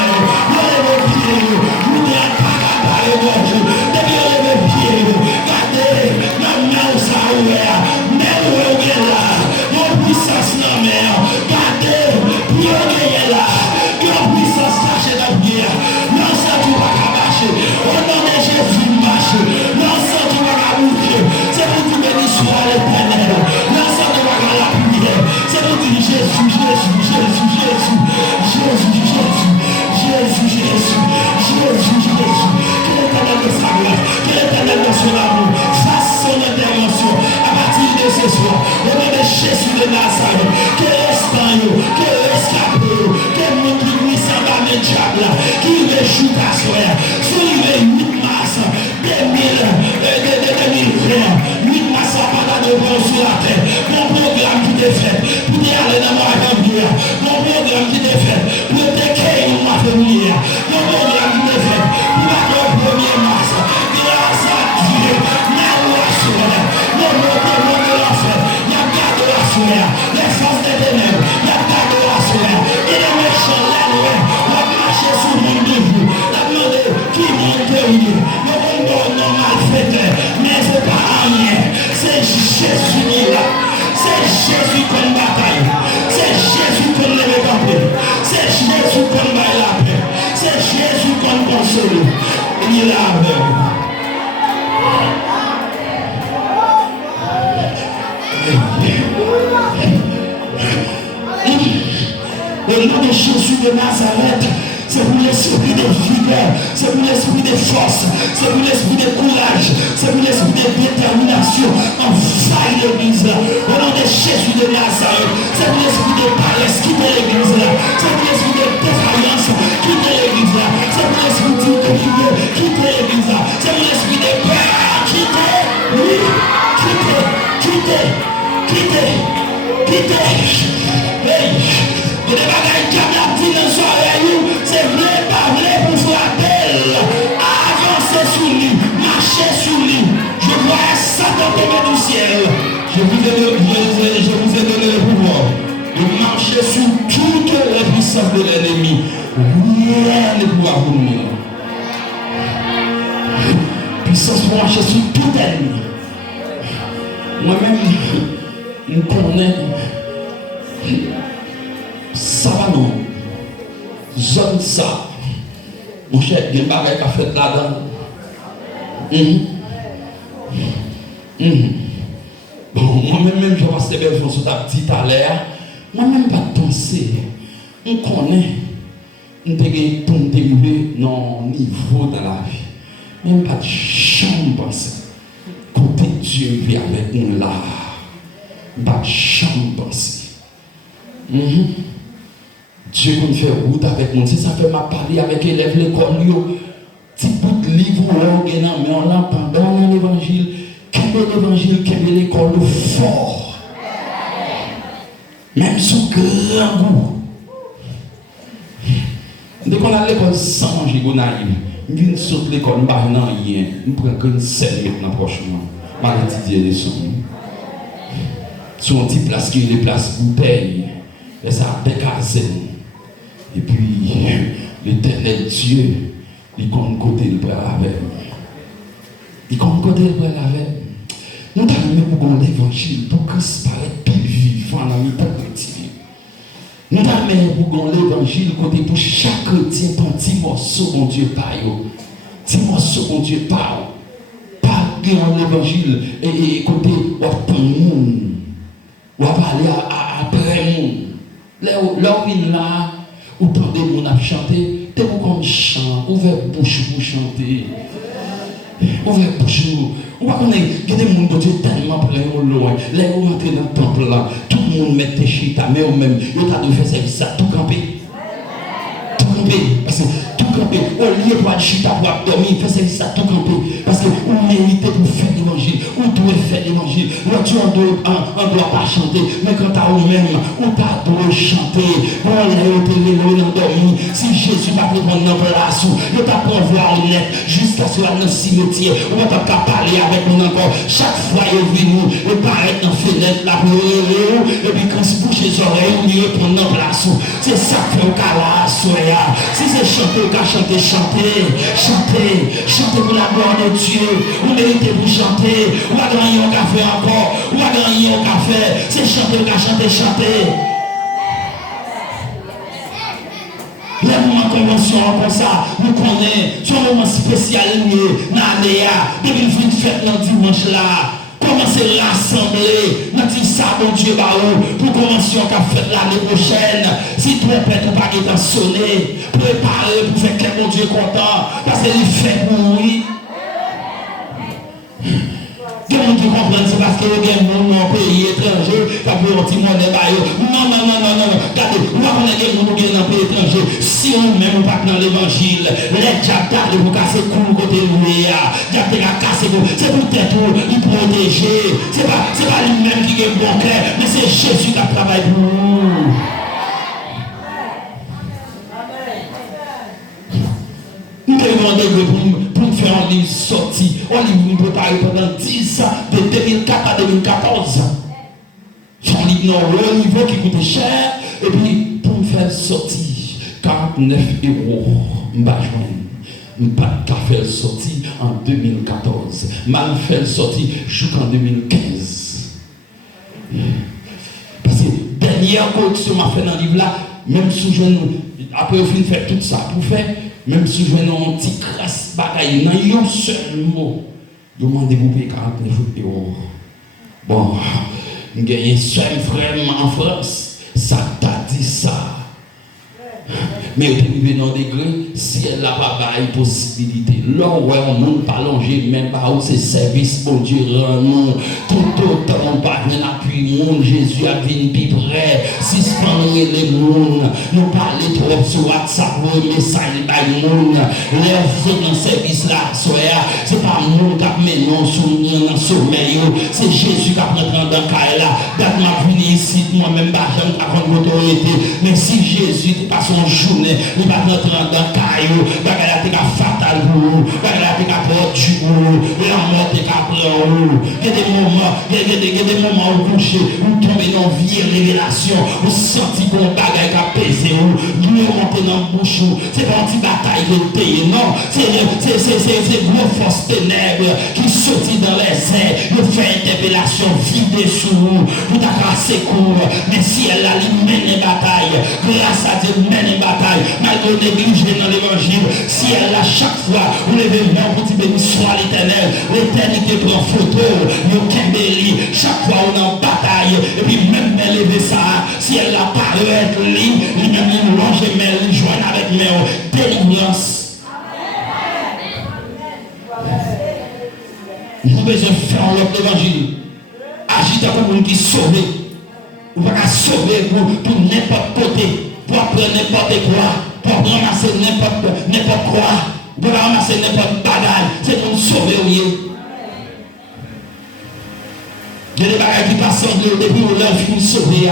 Jésus de Nazareth, que l'espagnol, que l'escapé, que mon qui s'en va le diable, qui réjoue ta soeur, sur le 8 mars 2020, 8 mars à pas de bon sur la terre, est fait pour aller dans ma famille. Mon programme qui est fait pour t'écrire dans ma famille. Mon programme qui est fait pour aller au 1er mars. Grâce à Dieu, la loi soit mon programme de l'enfer. Il y a gardé la soeur. Les forces des ténèbres. Il y a gardé la soeur. Il est méchant, la loi. On va marcher sur le monde de vous. La demande qui monte de vous. Le monde normal fait. Mais c'est pas rien. C'est Jésus qui est là. C'est Jésus qui bataille. C'est Jésus qui lève la paix. C'est Jésus qui baille la paix. C'est Jésus qui console. Il est là avec vous. Le nom de Jésus de Nazareth, c'est pour l'esprit de vigueur, c'est pour l'esprit de force, c'est pour l'esprit de courage, c'est pour l'esprit de détermination. Envahit l'église là. Au nom de Jésus de Nazareth, c'est pour l'esprit de paresse qui est l'église là. C'est pour l'esprit de défaillance qui est l'église là. C'est pour l'esprit de prière qui est l'église là. C'est pour l'esprit de peur qui est. Oui, quittez. Hey. Et les bagailles qui ont dit dans le soirée, c'est vrai, pas vrai pour frapper. Avancez sur lui, marchez sur lui. Je vois Satan tomber du ciel. Je vous ai donné le pouvoir de marcher sur toutes les puissances de l'ennemi. Rien ne pourra vous nuire. Puissance pour marcher sur tout ennemi. Moi-même, je connais. Ça va non. Zone ça. Mon cher, il y a des bagages qui a fait là-dedans. Bon, moi-même, je passe belle chose sur ta petite à l'air. Moi-même, pas penser. On connaît. On peut pour me dérouler dans le niveau dans la vie. Même pas de chambre penser. Côté Dieu vit avec nous là. Pas de chambre penser. Dieu qu'on fait route avec nous. Si ça fait ma parler avec élèves l'école, petit bout de livre, mais on l'a pendant l'évangile. Quel est l'évangile, quel est l'école fort. Même sous grand goût. Dès qu'on a l'école sans manger, on arrive. On vient sauter l'école, on va non rien. On prend qu'une scène maintenant prochainement. On va étudier les sons. Sur une petite place qui est les places bouteilles. Et ça a décasé. Et puis, l'éternel Dieu, il compte côté le bras avec nous. Il compte côté le bras avec nous. Nous avons pour l'évangile, pour que ça paraisse plus vivant dans le temps chrétien. Nous avons pour l'évangile, côté pour chaque chrétien, un petit morceau, mon Dieu, pas yo. Petit morceau, mon Dieu, pas. Pas dans l'évangile, et côté, on va prendre le monde. On va aller après le monde. Là où là, ou tendez mon à chanter, t'es comme chant, ouvert bouche pour chanter. Ouvert bouche. On va connaître, il y a des gens qui sont tellement plein au loin. Là où on entre dans le temple là, tout le monde met tes chita, mais au même, il y a de faire service ça, tout camper. Tout camper. Parce que tout camper, au lieu de chita pour dormir, faire service ça, tout camper. Parce que vous méritez pour faire l'évangile, vous devez faire l'évangile. Là, tu ne dois pas chanter, mais quand tu as vous-même, on t'a doit chanter. On l'a dormi. Si Jésus va prendre dans place, il t'a pour voir honnête jusqu'à ce dans le cimetière. On va pas parler avec nous encore. Chaque fois, il est venu, il paraît dans la fenêtre, là, et puis quand il bouge les oreilles, il prend dans place. C'est ça que fait au cas. Si c'est chanter, chantez pour la gloire de Dieu. Vous méritez pour chanter. Vous va gagner un café encore. Vous va gagner un café. C'est chanter. Les moments convention comme ça, nous connaissons, c'est un moment spécial, depuis le fin de fête dans dimanche là. Commencer à rassembler, nous disons ça, bon Dieu, pour commencer à faire l'année prochaine. Si tu es prêt, tu pas être sonné, préparer pour faire que mon Dieu content, parce qu'il fait pour lui. Il y a des gens qui comprennent, c'est parce qu'il y a des gens dans le pays étranger, qui ont un petit monde de bail. Non. Regardez, nous avons des gens qui sont dans le pays étranger. si on même pas dans l'évangile, les diables pour casser le cou côté loué, diable a cassé le cou, c'est pour tête pour il protéger. C'est pas lui-même qui est bon cœur, mais c'est Jésus qui a travaillé pour nous. Nous demandons pour nous faire un livre sorti. On livre nous préparé pendant 10 ans, de 2004 à 2014. C'est un livre au niveau qui coûte cher. Et puis, pour me faire sortir, 49 €, je ne vais pas faire sortir en 2014. Mal faire sortir jusqu'en 2015. Parce que dernière correction m'a fait dans le livre là, même si je après au fin faire tout ça pour faire, même si je n'ai un petit crasse bagaille, dans un seul mot, je demande de vous payer 49 €. Bon, je gagne un seul frère en France, ça t'a dit ça. Mais vous arrivez dans des degré, si elle n'a pas de possibilité, là où on ne peut pas longer, même pas où c'est service pour Dieu, non, tout autant on pas bien appui, Jésus a vu une près, si ce les monde, nous parler trop sur WhatsApp, message par monde, les dans service là, c'est pas nous qui avons non sur dans sommeil, c'est Jésus qui a pris dans le cas là, date m'a venu ici, moi-même, pas jamais prendre l'autorité, mais si Jésus n'est pas son journée, il va rentrer dans le caillou, il va être fatal pour vous, il va être porte du vous, la mort est après vous. Il y a des moments où vous couchez, vous tombez dans une vieille révélation, vous sentez qu'on bagaille qui a pesé, vous montez dans le bouche, c'est pas une petite bataille de payer, non, c'est gros force ténèbres qui sortent dans les airs, vous faites une interpellation vide sur vous, vous t'accrasez court, mais si elle a mène une bataille, grâce à Dieu mène une bataille, malgré négligé dans l'évangile, si elle a chaque fois, vous levez le main pour dire béni soit l'éternel, l'éternité prend photo, nous Kimbeli, chaque fois on est en bataille, et puis même elle lever ça, si elle a parlé avec lui, lui-même il longe et met, il joint avec moi, délivrance. Nous devons faire l'autre évangile, agiter comme une qui sauve, ou pas sauver pour n'importe côté. Pour apprendre n'importe quoi, pour ramasser n'importe quoi, pour ramasser n'importe bagaille, c'est pour nous sauver au lieu. Il y a des bagailles qui passent en deux depuis où l'œuvre pour nous sauver.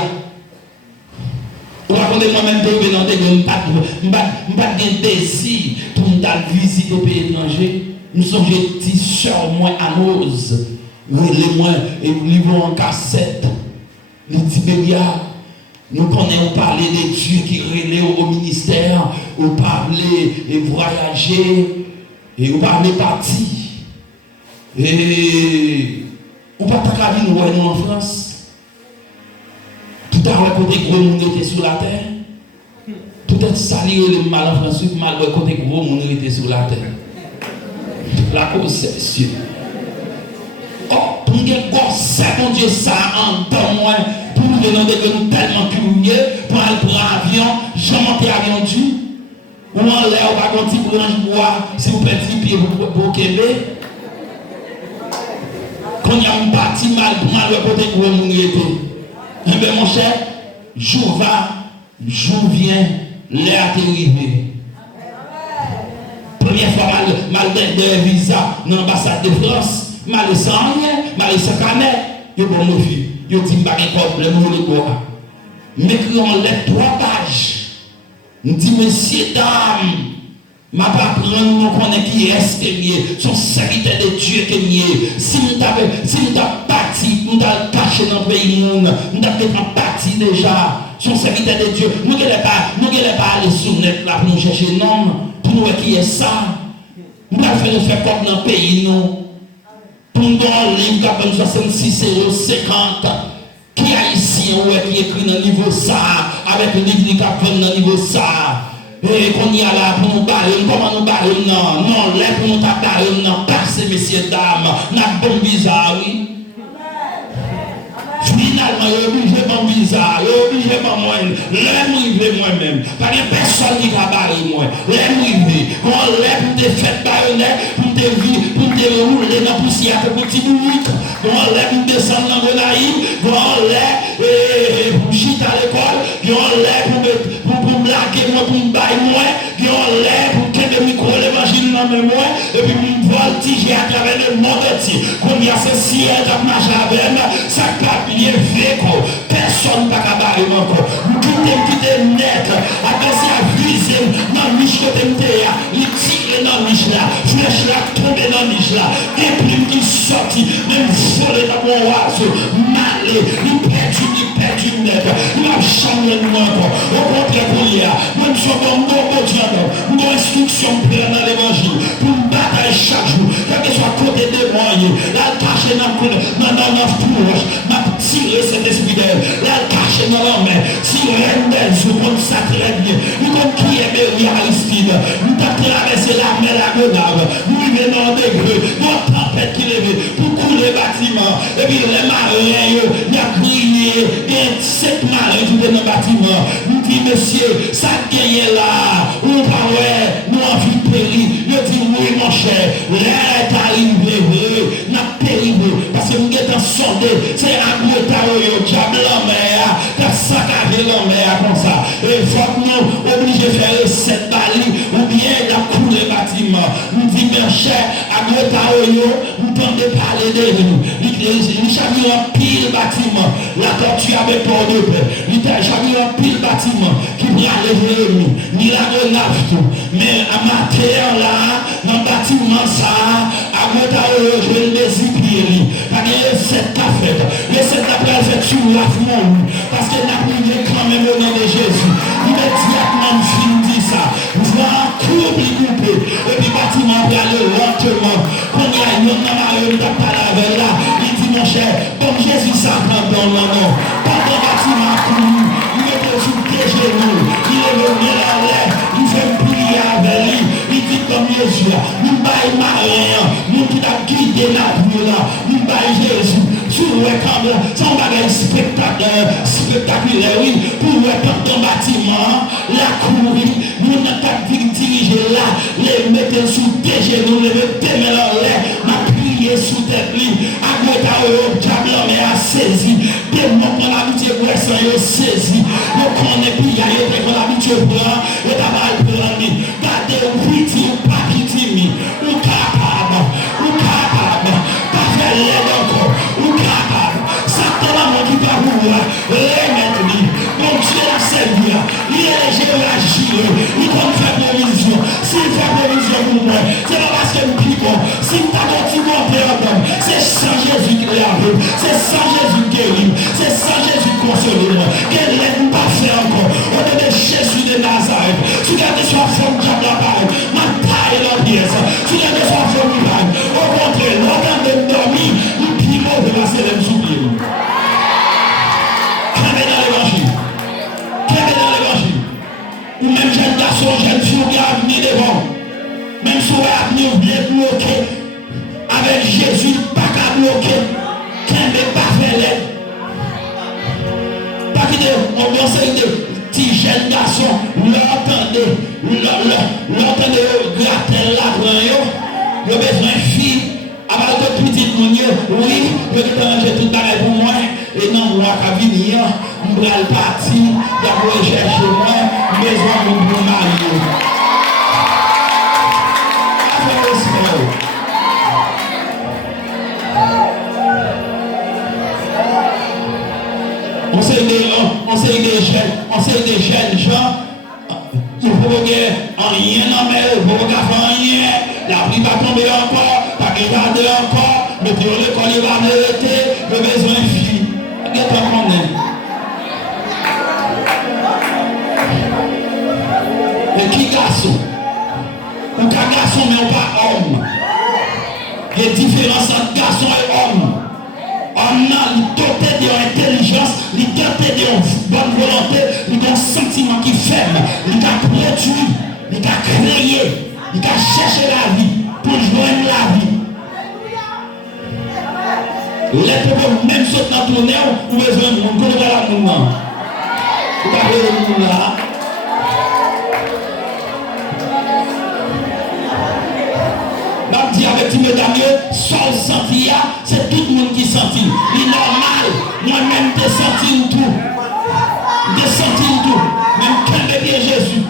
Ou raconter moi-même de venir dans des gens, je n'ai pas de désir pour nous visiter les pays étrangers. Nous sommes des petits soeurs moins amoureuse, les moins, et nous vivons en cassette, les Tibérias. Nous connaissons parler des dieux qui relaient au ministère, ou parler et voyager, et ou parler parti. Et ou pas ta cabine nous en France. Tout à l'heure, côté gros monde était sur la terre. Tout est sali le mal en France, mal côté gros monde était sur la terre. La cause c'est Dieu. Oh, pour nous c'est mon Dieu ça en temps moins. Pour nous demander que nous tellement curieux, pour aller prendre avion, jamais monter avion du, ou en l'air, on va continuer pour un bois, si vous petit pied pour Québec. Quand il y a un parti mal, le côté où on était. Eh bien, mon cher, jour va, jour vient, l'air est arrivé. Première fois, mal de visa dans l'ambassade de France, mal sans rien, mal sans canet, il y a bon mon fils. Je dis que je problème pour le bois. Mais quand on lève 3 pages, on dit, messieurs, dames, je ne vais pas prendre, nous connaissons qui est-ce que est, son serviteur de Dieu que est. Si nous avons parti, nous avons caché dans le pays, nous avons parti déjà, son serviteur de Dieu, nous n'allons pas aller sur le net là pour nous chercher un homme, pour nous voir qui est ça. Nous allons faire comme dans le pays, nous. Pour nous donner un livre qui a 66 € 50. Qui a ici qui écrit dans le niveau ça, avec le livre qui a dans le niveau ça. Et qu'on y a là pour nous barrer, comment nous barrer, non, là pour nous barrer, non, passez messieurs, dames, n'a bon visa, oui. Finalement, il est obligé de mon visa, il est obligé de moi, l'aime moi-même. Pas de personne qui va barrer moi. L'aime rivé. Quand l'aime pour te faire baïonner, pour te rouler dans la poussière, pour te bourrique. Quand l'aime pour descendre dans le naïf, quand l'aime pour chiter à l'école, quand l'aime pour blaguer moi, pour me bailler moi. dans mes mois, et puis nous voltiger à travers le monde entier. Qu'on y a ce ciel qui marche avec moi, ça pas bien véco. Personne n'a pas barrer encore. Nous quittons net, après ça, viser dans le miche côté de terre, il tire dans le miche là, flèche là, tomber dans le miche là, et puis qui sortit, même voler dans mon oiseau, malé, il perd du net, il a changé de moi encore. Au contraire, pour lui, nous sommes comme bon Dieu, nous avons instruction pleine dans l'évangile, pour nous battre chaque jour, quel que soit côté des moyens, la cacher dans notre fourche, m'a tiré cet esprit d'elle, la cacher dans la main, si reine d'elle, je compte ça très bien, nous compte qui est Marie Aristide, nous avons traversé la mer, la Gonave, nous venons des greux, nous tempête qui lève, pour couler le bâtiment, et puis les marins, il a crié, il y a 7 marins qui étaient dans le bâtiment, nous dit monsieur, ça gagne là, on parle, nous en vie péri, nous dit oui mon cher, l'air est arrivé, n'a péri, parce que nous sommes sondés, c'est un peu de diable en mer, t'as saccagé en mer comme ça, et il faut que nous obligés de faire 7 balis, ou bien de couler le bâtiment, nous dit mon cher, à nous tendez parler de nous, nous chacun en pile bâtiment, la tortue avec port de paix, nous chacun en pile bâtiment, qui prend les ennemis, ni la renave tout, mais à ma terre là, dans le bâtiment ça, à Gotaoyo, je vais le désipier, parce que c'est ta fête, et c'est après fait sur la monde, parce que n'a privé quand même au nom de Jésus, immédiatement film dit ça, vous en couple, et puis bâtiment va aller lentement, quand il y a une homme qui parle avec là, il dit mon cher, comme Jésus s'entend dans le nom, pas de bâtiment couru, il était sur tes genoux, il est venu à l'air, il fait prier avec lui, il dit comme Jésus, nous baillons marin, nous qui avons guidé la vie là, nous baillons Jésus, sur le camp, son bagage spectaculaire, oui, pour le camp d'un bâtiment, la courir, nous n'avons pas dirigé là, les mettre sous tes genoux, les mettre tes mains en l'air, m'a prié sous tes plis, à côté au diable, mais a saisi, des mots qu'on a habitué pour ça, il a saisi, donc on est plus, il y a qu'on a habitué pour ça, et t'as mal pour l'année, gardez ou piti ou pas piti, ou capable, pas faire l'aide encore, ou capable, ça t'en a mon qui va vouloir, remettre lui, mon Dieu l'a servi, il est léger à agir, il compte faire provision, s'il fait provision pour moi, c'est pas parce que nous piquons, si nous t'avons tout compris en homme, c'est sans Jésus qui est avec, c'est sans Jésus qui guérit, c'est sans Jésus qui console, qu'elle l'aide pas faire encore, on est des Jésus de Nazareth, tu gardes sur la forme de la paille, ma taille dans la pièce, tu gardes sur la forme de la au contraire, l'organe de dormir, nous piment de la célèbre soublier. Qu'est-ce dans l'évangile? Qu'est-ce dans l'évangile? Ou même jeune garçon, jeune fille qui a venu devant, même si on a venu bien bloqué, avec Jésus, pas qu'à bloquer, qu'elle n'est pas fait l'aide. Pas qu'il on conseille de petits jeunes garçons, l'entendez gratter la blanc, le besoin fille, avec de petites mounions, oui, je vais manger tout pareil pour moi, et non, moi, qu'à venir, je vais partir, je vais chercher moi, besoin de mon mari. On sait des jeunes gens, il faut que rien n'en met, il faut faire rien, la pluie va tomber encore, pas qu'il va de encore, mais pour l'école il va arrêter, le besoin fini. Qu'est-ce qu'on est? Et qui garçon? Ou qu'un garçon mais pas homme. Il y a différence entre garçon et homme. Homme il doté d'intelligence, il doté de bonne volonté, il a un sentiment qui ferme, il a produit, il a créé, il a cherché la vie pour joindre la vie. Les peuples même sautent dans ton air, ou besoin de monde, comment la mouvement? Vous parlez de nous là. Je dis avec mes amis, sans sentir, c'est tout le monde qui sentit. Il est normal, moi-même, de sentir tout. De sentir tout. Même quand bébé Jésus,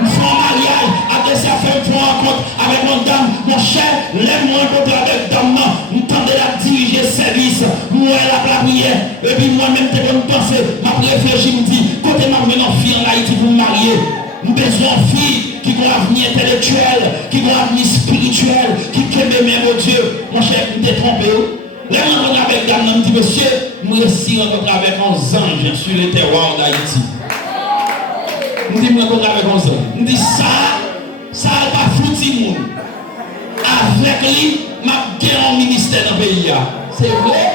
nous faisons un mariage adresse à faire une rencontre avec mon dame, mon cher, lève-moi rencontre avec dame, nous tendez la diriger service, moi la prière, et puis moi-même, t'es comme penser, ma réfléchi, me dit, côté m'a venu en fille en Haïti pour me marier, nous besoin de filles qui ont un avenir intellectuel, qui ont un avenir spirituel, qui aiment même au Dieu. Mon cher, vous t'es trompé. Les rencontres avec dame, me dit, monsieur, nous réussi rencontrer avec un ange sur le terroir d'Haïti. Nous dit, rencontrer avec un ange. Nous dit, ça n'a pas foutu monde. Avec lui, m'a gagné un ministère dans le pays. C'est vrai?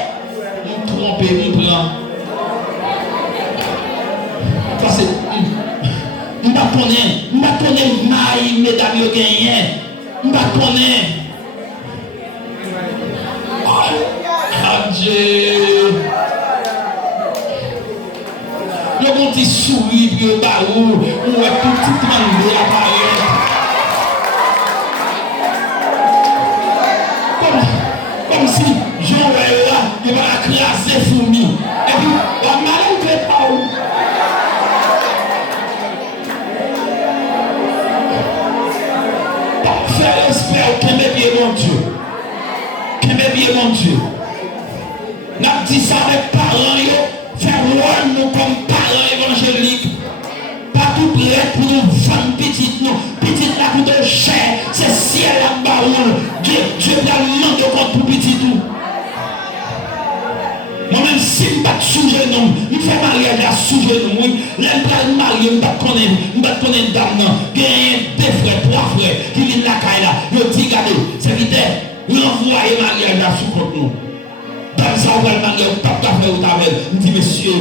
Nous trompé, nous prend. Parce que, nous ne connaissons pas mesdames qui gagnent. Nous ne connaissons pas. Dieu. Le bon petit souris, puis le barou, ou est tout petit mandé apparaître. Comme si Joël là, il va écraser fourmi. Et puis, on va mal faire pas où. Faire espère qu'il m'ait bien mon Dieu. Qu'il m'ait bien mon Dieu. N'a dit ça avec parents, faire rôle nous comme parents évangéliques. Pas tout prêt pour nous vendre petite nous. Petite la coûte cher. C'est ciel à baoul. Dieu va demander compte pour petit tout. Moi-même, si je ne suis pas sous genou, je fais mariage à sous genou. Là, je vais marier, je vais connaître dame. Il y a deux frères, trois frères qui viennent la caille là. Je dis, regardez, serviteur, renvoyez mariage à sous compte nous. Dans ça, on va le marier, on tape ta frère ou ta belle. Je dis, monsieur,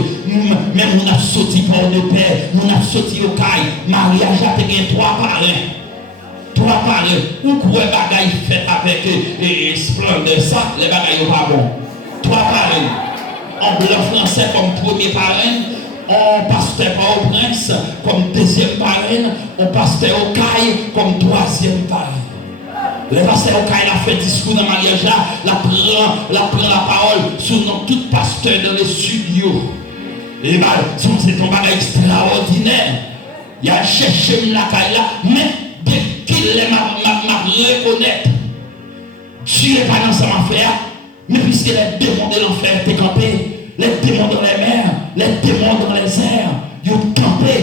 même on a sorti pour de père, on a sorti au caille. Mariage a été trois parrains. Trois parrains. Ou quoi bagaille fait avec splendeur, ça, les bagailles pas bon. Trois parrains. En blanc français comme premier parrain, on pasteur au prince comme deuxième parrain, on pasteur au caille comme troisième parrain. Le pasteur au caille a fait discours dans le mariage là, la prend la parole sur nos tout pasteur dans les studios. Et bien, c'est un bagage extraordinaire. Il a cherché la caille là, mais dès qu'il m'a reconnaître, Dieu n'est pas dans sa affaire. Mais puisque les démons de l'enfer étaient campés, les démons dans les mers, les démons dans les airs, ils ont campé.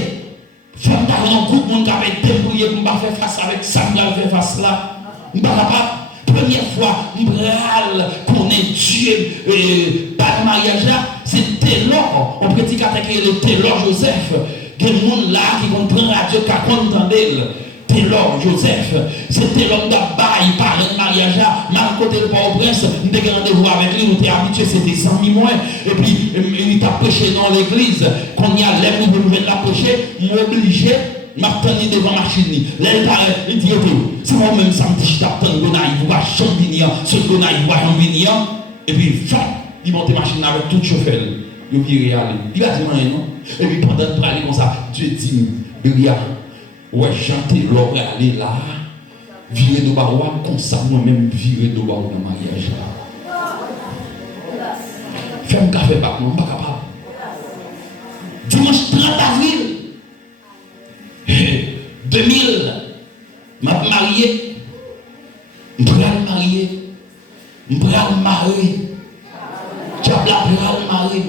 Femme parler en groupe, mon gars avait débrouillé pour ne pas faire face avec ça, pour faire face là. Je ne suis pas capable. Première fois, je connais Dieu, pas de mariage là, c'est Taylor. On pratique avec le Taylor Joseph. Il y a des gens là qui comprennent radio, qui comprennent Taylor Joseph, c'était l'homme d'Abaye, par un mariage là, mal côté le Port-au-Prince, nous avons rendez-vous avec lui, nous étions habitués, c'était 100 000 moins, et puis il t'a prêché dans l'église, quand il y a l'air, nous venons la prêcher, nous obligé, m'attendre devant la machine, il dit, c'est moi-même, ça me dit, je t'attends, il va chambiner, ce il va chambiner, et puis, il monte la machine avec tout le chauffeur, il vient aller, il va dire non, et puis pendant de parler comme ça, Dieu dit, Béria, ouais, chanter l'or aller là, virer de baroua, comme ça, moi-même, virer de baroua dans le mariage là. Fais un café pas, non, pas capable. Dimanche 30 avril 2000, m'a marié, je vais me marier, je vais me marier, tu vas me marier,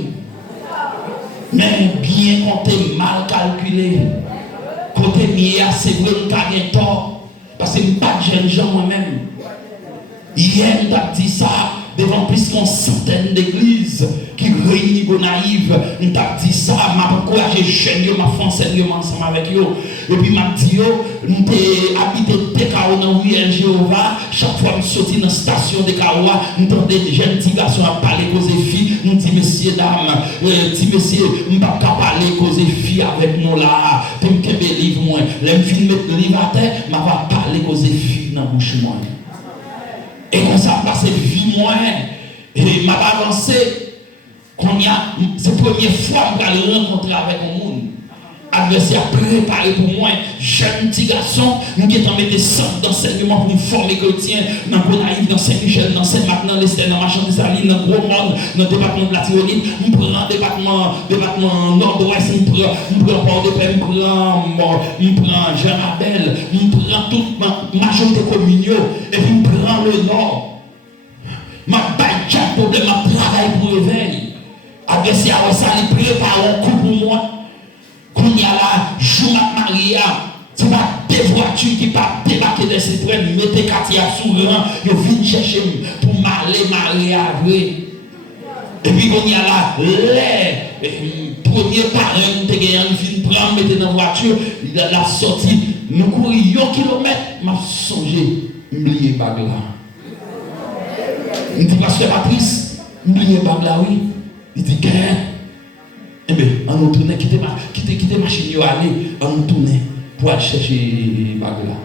mais bien compté, mal calculé. Côté mien, c'est vrai que j'ai tort. Parce que je ne suis pas de jeune gens moi-même. Hier, je dit ça devant plus qu'une centaine d'églises qui réunissent les naïves. Je dit ça, je encouragé les jeunes, je fait ensemble avec eux. Et puis, je dit, je habité Tekao dans Riel Jéhovah. Chaque fois que je sortis dans la station de Kawa, je entendais des jeunes petits garçons à parler causer filles. Je dis, messieurs, dames, petit monsieur, je ne peux pas parler causer filles avec nous là. Je me dis, livre moi. Les filles mettent le livre à terre, je ne vais pas parler causer filles dans la bouche moi. Et comme ça, passe vie moi. Et m'a avancé. C'est la première fois que je rencontré avec un monde. Adversaire préparé pour moi, jeune petit garçon, nous qui t'en mettez centre d'enseignement pour nous former chrétiens, dans Gonaïve, dans Saint-Michel, dans Saint-Marc, dans l'Esther, dans Machan de Saline, dans Gros Monde, dans le département de la Tyrolite, nous prenons département nord-ouest, nous prenons Port-de-Paix, nous prenons Jean-Rabel, nous prenons toute ma majorité communaux, et puis nous prenons le nord. Ma baille, problème, ma travail pour réveil. Adversaire, ça, il prépare un coup pour moi. Quand il y a là, je Maria, tu vas des voitures qui peuvent débarquer de ces trains, mettez Katia sous le rang, ils viennent chercher pour m'aller Maria. Et puis quand il y a là, les premiers parents qui viennent prendre, mettez dans la voiture, il a la sortie, nous courons 1 kilomètre, m'a songé, m'oublier bag là. Il dit, Pasteur Patrice, m'oublier bag là, oui. Il dit, qu'est-ce? Eh bien, on nous tourne, quitter machine, aller, on nous tourne pour aller chercher les bagues là.